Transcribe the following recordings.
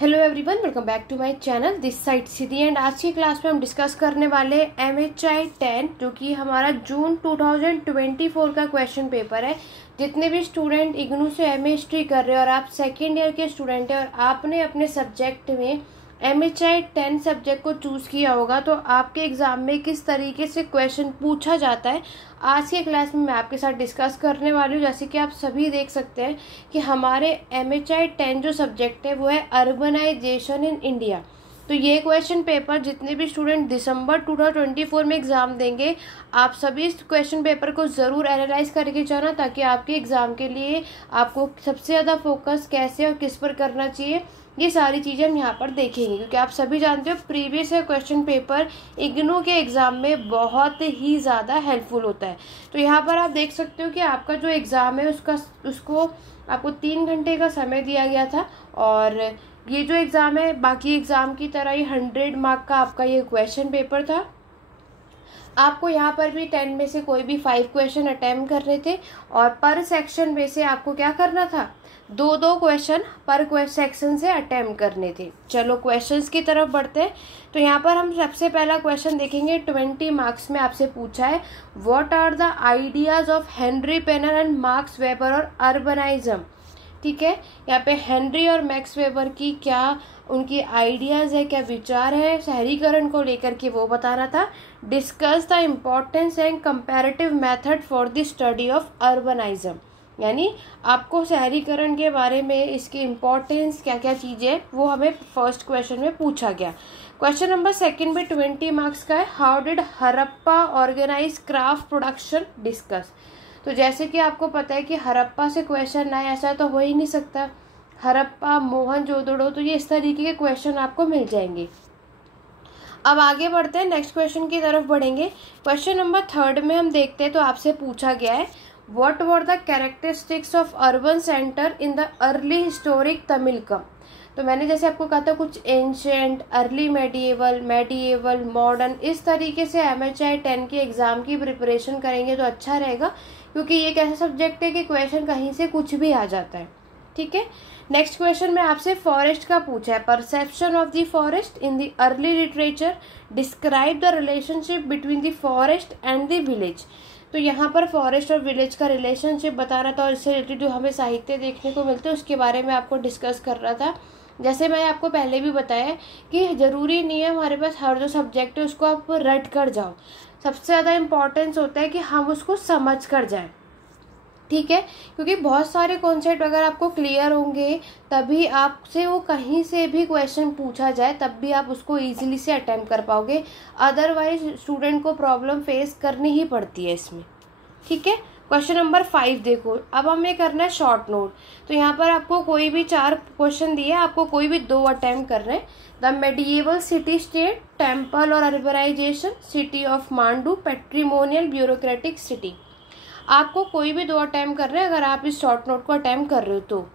Hello everyone, welcome back to my channel this side Siddhi. And आज की class में हम डिस्कस करने वाले MHI 10 जो कि हमारा जून 2024 का क्वेश्चन पेपर है। जितने भी स्टूडेंट इग्नू से MA हिस्ट्री कर रहे हैं और आप सेकेंड ईयर के स्टूडेंट हैं और आपने अपने सब्जेक्ट में MHI 10 सब्जेक्ट को चूज़ किया होगा तो आपके एग्ज़ाम में किस तरीके से क्वेश्चन पूछा जाता है आज की क्लास में मैं आपके साथ डिस्कस करने वाली हूँ। जैसे कि आप सभी देख सकते हैं कि हमारे MHI 10 जो सब्जेक्ट है वो है अर्बनाइजेशन इन इंडिया। तो ये क्वेश्चन पेपर जितने भी स्टूडेंट दिसंबर 2024 में एग्ज़ाम देंगे आप सभी इस क्वेश्चन पेपर को ज़रूर एनालाइज करके जाना, ताकि आपके एग्ज़ाम के लिए आपको सबसे ज़्यादा फोकस कैसे और किस पर करना चाहिए ये सारी चीज़ें हम यहाँ पर देखेंगे। क्योंकि आप सभी जानते हो previous year question paper IGNOU के एग्ज़ाम में बहुत ही ज़्यादा हेल्पफुल होता है। तो यहाँ पर आप देख सकते हो कि आपका जो एग्ज़ाम है उसको आपको 3 घंटे का समय दिया गया था और ये जो एग्ज़ाम है बाकी एग्ज़ाम की तरह ही 100 मार्क का आपका ये क्वेश्चन पेपर था। आपको यहाँ पर भी 10 में से कोई भी 5 क्वेश्चन अटेम्प्ट करने थे और पर सेक्शन में से आपको क्या करना था, 2 क्वेश्चन पर सेक्शन से अटेम्प्ट करने थे। चलो क्वेश्चंस की तरफ बढ़ते हैं। तो यहाँ पर हम सबसे पहला क्वेश्चन देखेंगे। 20 मार्क्स में आपसे पूछा है what are the ideas of Henri पेनर एंड मार्क्स वेबर और अर्बनाइज्म। ठीक है, यहाँ पे हेनरी और मैक्स वेबर की क्या उनकी आइडियाज़ है, क्या विचार है शहरीकरण को लेकर के, वो बताना था। Discuss the importance and comparative method for the study of urbanism, यानी आपको शहरीकरण के बारे में इसकी इम्पोर्टेंस क्या क्या चीज़ें वो हमें फर्स्ट क्वेश्चन में पूछा गया। क्वेश्चन नंबर सेकंड में 20 मार्क्स का है how did Harappa organise craft production discuss. तो जैसे कि आपको पता है कि हड़प्पा से क्वेश्चन आए ऐसा तो हो ही नहीं सकता, हड़प्पा मोहनजोदड़ो, तो ये इस तरीके के क्वेश्चन आपको मिल जाएंगे। अब आगे बढ़ते हैं, नेक्स्ट क्वेश्चन की तरफ बढ़ेंगे। क्वेश्चन नंबर थर्ड में हम देखते हैं तो आपसे पूछा गया है what were the characteristics of urban centre in the early historic Tamilakam. तो मैंने जैसे आपको कहा था कुछ एंशिएंट, अर्ली मेडिएवल, मॉडर्न, इस तरीके से MHI 10 के एग्ज़ाम की प्रिपरेशन करेंगे तो अच्छा रहेगा, क्योंकि ये एक ऐसा सब्जेक्ट है कि क्वेश्चन कहीं से कुछ भी आ जाता है। ठीक है, नेक्स्ट क्वेश्चन में आपसे फॉरेस्ट का पूछा है perception of the forest in the early literature, describe the relationship between the forest and the village. तो यहाँ पर फॉरेस्ट और विलेज का रिलेशनशिप बताना था और इससे रिलेटेड जो हमें साहित्य देखने को मिलते हैं उसके बारे में आपको डिस्कस कर रहा था। जैसे मैंने आपको पहले भी बताया कि ज़रूरी नहीं है हमारे पास हर जो सब्जेक्ट है उसको आप रट कर जाओ, सबसे ज़्यादा इम्पॉर्टेंस होता है कि हम उसको समझ कर जाएं। ठीक है, क्योंकि बहुत सारे कॉन्सेप्ट अगर आपको क्लियर होंगे तभी आपसे वो कहीं से भी क्वेश्चन पूछा जाए तब भी आप उसको इजीली से अटेम्प्ट कर पाओगे, अदरवाइज स्टूडेंट को प्रॉब्लम फेस करनी ही पड़ती है इसमें। ठीक है, क्वेश्चन नंबर 5 देखो। अब हमें करना है शॉर्ट नोट। तो यहाँ पर आपको कोई भी 4 क्वेश्चन दिए, आपको कोई भी 2 अटेम्प्ट करना है। The medieval city state, temple और urbanisation, city of Mandu, patrimonial bureaucratic city. आपको कोई भी 2 अटेम्प्ट कर रहे हैं अगर आप इस शॉर्ट नोट को अटेम्प्ट कर रहे हो तो।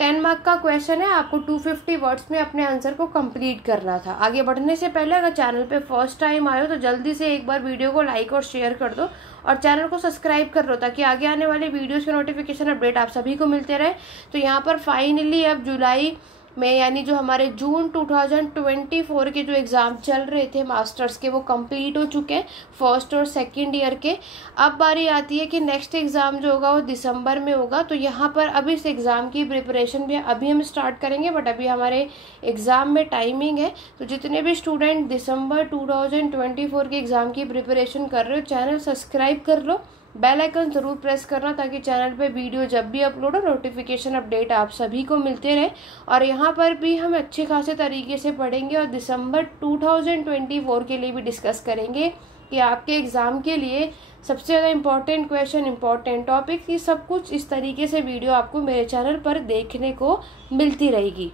10 मार्क का क्वेश्चन है, आपको 250 वर्ड्स में अपने आंसर को कंप्लीट करना था। आगे बढ़ने से पहले अगर चैनल पे फर्स्ट टाइम आए हो तो जल्दी से एक बार वीडियो को लाइक और शेयर कर दो और चैनल को सब्सक्राइब कर लो ताकि आगे आने वाले वीडियोस के नोटिफिकेशन अपडेट आप सभी को मिलते रहे। तो यहाँ पर फाइनली अब जुलाई में यानी जो हमारे जून 2024 के जो एग्ज़ाम चल रहे थे मास्टर्स के वो कंप्लीट हो चुके हैं फर्स्ट और सेकंड ईयर के। अब बारी आती है कि नेक्स्ट एग्ज़ाम जो होगा वो दिसंबर में होगा। तो यहाँ पर अभी इस एग्ज़ाम की प्रिपरेशन भी अभी हम स्टार्ट करेंगे, बट अभी हमारे एग्ज़ाम में टाइमिंग है। तो जितने भी स्टूडेंट दिसंबर 2024 के एग्ज़ाम की प्रिपरेशन कर रहे हो चैनल सब्सक्राइब कर लो, बेल आइकन ज़रूर प्रेस करना ताकि चैनल पे वीडियो जब भी अपलोड हो नोटिफिकेशन अपडेट आप सभी को मिलते रहे। और यहाँ पर भी हम अच्छे खासे तरीके से पढ़ेंगे और दिसंबर 2024 के लिए भी डिस्कस करेंगे कि आपके एग्ज़ाम के लिए सबसे ज़्यादा इम्पॉर्टेंट क्वेश्चन, इम्पॉर्टेंट टॉपिक, ये सब कुछ इस तरीके से वीडियो आपको मेरे चैनल पर देखने को मिलती रहेगी।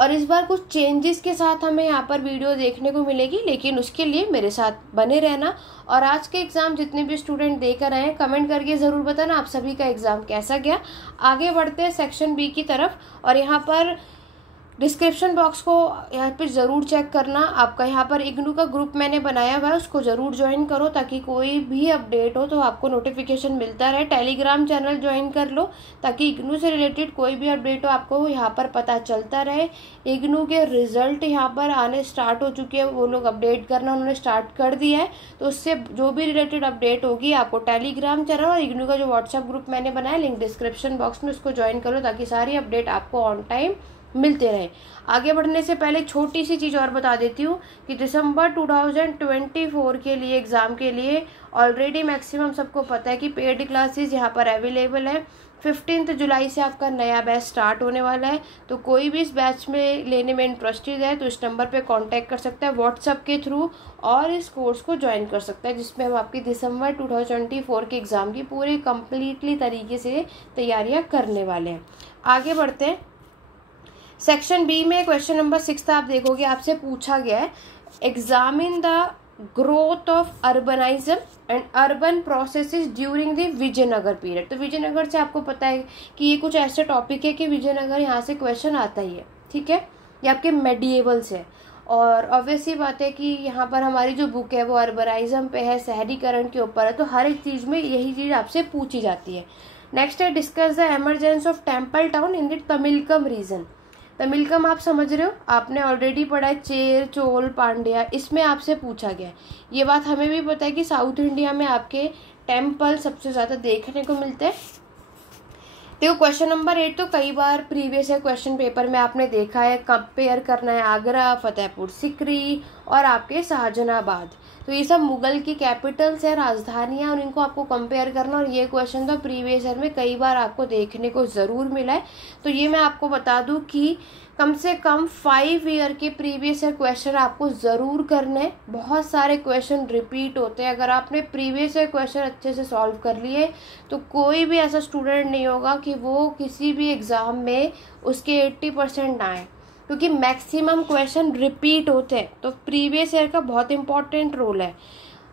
और इस बार कुछ चेंजेस के साथ हमें यहाँ पर वीडियो देखने को मिलेगी, लेकिन उसके लिए मेरे साथ बने रहना। और आज के एग्ज़ाम जितने भी स्टूडेंट देकर आए हैं कमेंट करके ज़रूर बताना आप सभी का एग्ज़ाम कैसा गया। आगे बढ़ते हैं सेक्शन बी की तरफ और यहाँ पर डिस्क्रिप्शन बॉक्स को यहाँ पे ज़रूर चेक करना। आपका यहाँ पर इग्नू का ग्रुप मैंने बनाया हुआ है, उसको ज़रूर ज्वाइन करो ताकि कोई भी अपडेट हो तो आपको नोटिफिकेशन मिलता रहे। टेलीग्राम चैनल ज्वाइन कर लो ताकि इग्नू से रिलेटेड कोई भी अपडेट हो आपको यहाँ पर पता चलता रहे। इग्नू के रिजल्ट यहाँ पर आने स्टार्ट हो चुके हैं, वो लोग अपडेट करना उन्होंने स्टार्ट कर दिया है, तो उससे जो भी रिलेटेड अपडेट होगी आपको टेलीग्राम चैनल और इग्नू का जो व्हाट्सएप ग्रुप मैंने बनाया, लिंक डिस्क्रिप्शन बॉक्स में, उसको ज्वाइन करो ताकि सारी अपडेट आपको ऑन टाइम मिलते रहे। आगे बढ़ने से पहले छोटी सी चीज़ और बता देती हूँ कि दिसंबर 2024 के लिए एग्ज़ाम के लिए ऑलरेडी मैक्सिमम सबको पता है कि पेड क्लासेस यहाँ पर अवेलेबल है। 15 जुलाई से आपका नया बैच स्टार्ट होने वाला है, तो कोई भी इस बैच में लेने में इंटरेस्टेड है तो इस नंबर पे कांटेक्ट कर सकता है व्हाट्सएप के थ्रू और इस कोर्स को ज्वाइन कर सकता है, जिसमें हम आपकी दिसंबर 2024 के एग्ज़ाम की पूरी कम्प्लीटली तरीके से तैयारियाँ करने वाले हैं। आगे बढ़ते हैं। सेक्शन बी में क्वेश्चन नंबर 6 आप देखोगे, आपसे पूछा गया है examine the growth of urbanism and urban processes during the Vijayanagar period. तो विजयनगर से आपको पता है कि ये कुछ ऐसा टॉपिक है कि विजयनगर यहाँ से क्वेश्चन आता ही है, ठीक है, ये आपके मेडिएवल से। और ऑब्वियसली बात है कि यहाँ पर हमारी जो बुक है वो अर्बनाइज्म पे है, शहरीकरण के ऊपर है, तो हर एक चीज़ में यही चीज़ आपसे पूछी जाती है। नेक्स्ट है discuss the emergence of temple town in the Tamilakam region. Tamilakam आप समझ रहे हो, आपने ऑलरेडी पढ़ा है चेर चोल पांड्या, इसमें आपसे पूछा गया है। ये बात हमें भी पता है कि साउथ इंडिया में आपके टेम्पल सबसे ज़्यादा देखने को मिलते हैं। देखो क्वेश्चन नंबर 8 तो कई बार प्रीवियस है क्वेश्चन पेपर में आपने देखा है, कंपेयर करना है आगरा, फतेहपुर सिकरी और आपके शाहजहानाबाद, तो ये सब मुगल की कैपिटल्स है, राजधानियां, और इनको आपको कंपेयर करना। और ये क्वेश्चन तो प्रीवियस ईयर में कई बार आपको देखने को ज़रूर मिला है, तो ये मैं आपको बता दूं कि कम से कम 5 ईयर के प्रीवियस ईयर क्वेश्चन आपको ज़रूर करने। बहुत सारे क्वेश्चन रिपीट होते हैं, अगर आपने प्रीवियस ईयर क्वेश्चन अच्छे से सॉल्व कर लिए तो कोई भी ऐसा स्टूडेंट नहीं होगा कि वो किसी भी एग्ज़ाम में उसके 80% ना आए, क्योंकि मैक्सिमम क्वेश्चन रिपीट होते हैं, तो प्रीवियस ईयर का बहुत इंपॉर्टेंट रोल है।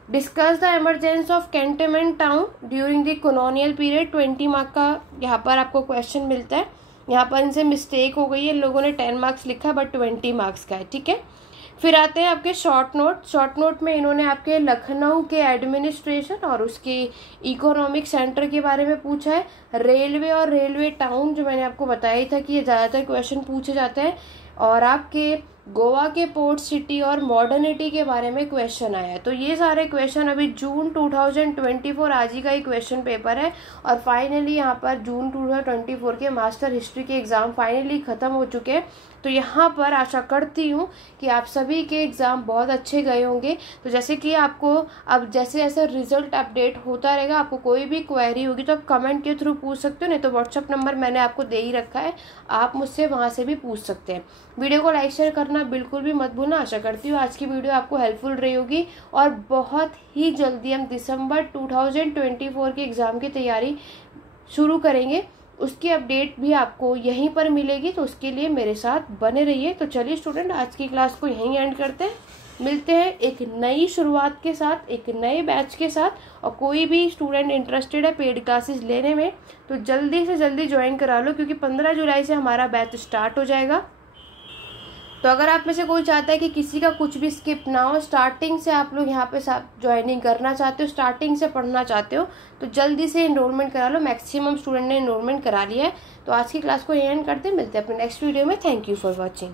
Discuss the emergence of cantonment town during the colonial period, 20 mark का यहाँ पर आपको क्वेश्चन मिलता है। यहाँ पर इनसे मिस्टेक हो गई है, लोगों ने 10 मार्क्स लिखा बट 20 मार्क्स का है, ठीक है। फिर आते हैं आपके शॉर्ट नोट। शॉर्ट नोट में इन्होंने आपके लखनऊ के एडमिनिस्ट्रेशन और उसके इकोनॉमिक सेंटर के बारे में पूछा है। रेलवे और रेलवे टाउन जो मैंने आपको बताया ही था कि ये ज़्यादातर क्वेश्चन पूछे जाते हैं, और आपके गोवा के पोर्ट सिटी और मॉडर्निटी के बारे में क्वेश्चन आया है। तो ये सारे क्वेश्चन अभी जून 2024 आज ही का ही क्वेश्चन पेपर है, और फाइनली यहाँ पर जून 2024 के मास्टर हिस्ट्री के एग्ज़ाम फाइनली ख़त्म हो चुके हैं। तो यहाँ पर आशा करती हूँ कि आप सभी के एग्ज़ाम बहुत अच्छे गए होंगे। तो जैसे कि आपको अब जैसे जैसे रिजल्ट अपडेट होता रहेगा, आपको कोई भी क्वेरी होगी तो आप कमेंट के थ्रू पूछ सकते हो, नहीं तो व्हाट्सअप नंबर मैंने आपको दे ही रखा है, आप मुझसे वहाँ से भी पूछ सकते हैं। वीडियो को लाइक शेयर करना बिल्कुल भी मत भूलना। आशा करती हूँ आज की वीडियो आपको हेल्पफुल रही होगी, और बहुत ही जल्दी हम दिसंबर 2024 के एग्ज़ाम की तैयारी शुरू करेंगे, उसकी अपडेट भी आपको यहीं पर मिलेगी, तो उसके लिए मेरे साथ बने रहिए। तो चलिए स्टूडेंट, आज की क्लास को यहीं एंड करते हैं, मिलते हैं एक नई शुरुआत के साथ, एक नए बैच के साथ। और कोई भी स्टूडेंट इंटरेस्टेड है पेड क्लासेस लेने में तो जल्दी से जल्दी ज्वाइन करा लो, क्योंकि 15 जुलाई से हमारा बैच स्टार्ट हो जाएगा। तो अगर आप में से कोई चाहता है कि किसी का कुछ भी स्किप ना हो, स्टार्टिंग से आप लोग यहाँ पे ज्वाइनिंग करना चाहते हो, स्टार्टिंग से पढ़ना चाहते हो, तो जल्दी से इनरोलमेंट करा लो। मैक्सिमम स्टूडेंट ने इनरोलमेंट करा लिया है। तो आज की क्लास को एंड करते हैं, मिलते हैं अपने नेक्स्ट वीडियो में। Thank you for watching.